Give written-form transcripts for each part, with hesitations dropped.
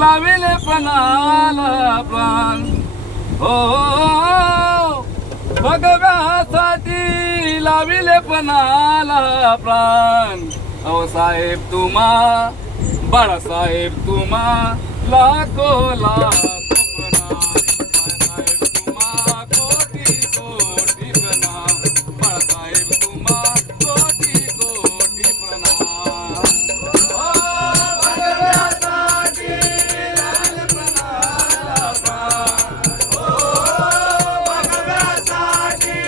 la Vella पणाला प्राण हो भगव्यासाठी लाविले पणाला प्राण अहो साहेब तुम्हा बाळासाहेब तुम्हा लाखो लाखो प्रणाम बाळासाहेब तुम्हा कोटी कोटी प्रणाम बाळासाहेब तुम्हा कोटी कोटी प्रणाम हो भगव्यासाठी लाविले पणाला प्राण हो भगव्यासाठी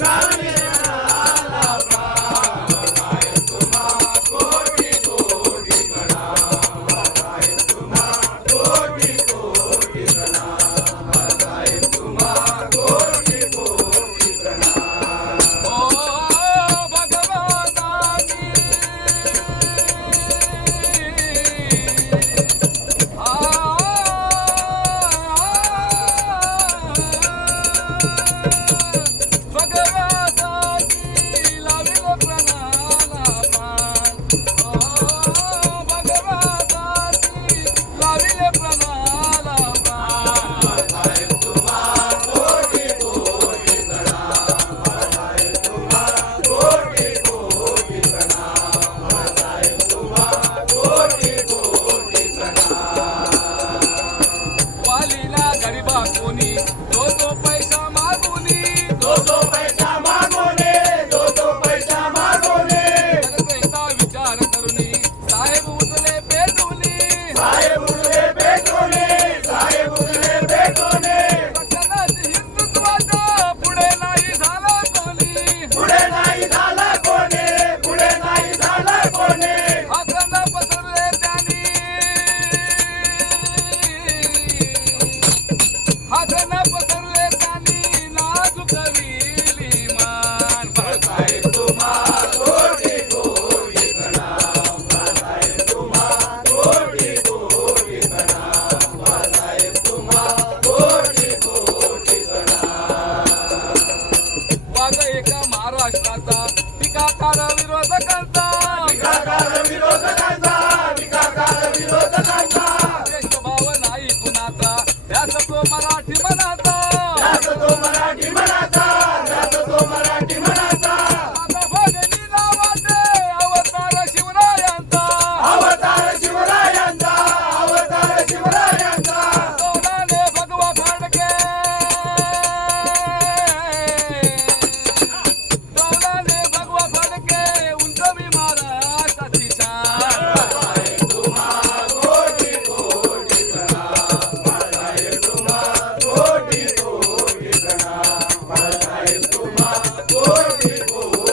लाविले पणाला प्राण बाळासाहेब तुम्हा कोटी कोटी प्रणाम बाळासाहेब तुम्हा कोटी कोटी प्रणाम बाळासाहेब तुम्हा कोटी कोटी प्रणाम हो भगवानाची भगवानाची लाविले प्राणाला प्राण हो भगवानाची लाविले प्राणाला प्राण बाळासाहेब तुम्हा कोटी कोटी प्रणाम बाळासाहेब तुम्हा कोटी कोटी प्रणाम बाळासाहेब तुम्हा कोटी कोटी प्रणाम वालीला गरीबा कोणी तो पैसा मागुनी तो पैसा मागोने तो पैसा मागोने जनतेचा विचार करूनी साहेब उचले पेटुनी साहेब उचले पेटोने साहेब उचले पेटोने पक्षाची हिंदुत्वाचा पुढे नाही झाला कोणी पुढे नाही झाला कोणी पुढे नाही झाला कोणी आग्रह पसरले त्यांनी आग्रह पसरले त्यांनी नाजूक विली मान बाळासाहेब तुम्हा कोटी कोटी प्रणाम बाळासाहेब तुम्हा कोटी कोटी प्रणाम बाळासाहेब तुम्हा कोटी कोटी प्रणाम वाद एका महाराष्ट्राचा टीकाकार विरोधकांचा विकाकार विरोधकांचा विकाकार विरोधकांचा देशभाव नाही कुणाचा ध्यास तो मराठी मनाचा ध्यास तो मराठी मनाचा ध्यास तो मराठी मनाचा आता भजनी नावाचे अवतार शिवरायांचा अवतार शिवरायांचा अवतार शिवरायांचा गौराने भगवा फाडके गौराने भगवा फाडके उंचवी महाराष्ट्राची शान बाळासाहेब तुम्हा कोटी कोटी प्रणाम बाळासाहेब तुम्हा कोटी कोटी प्रणाम बाळासाहेब तुम्हा कोटी कोटी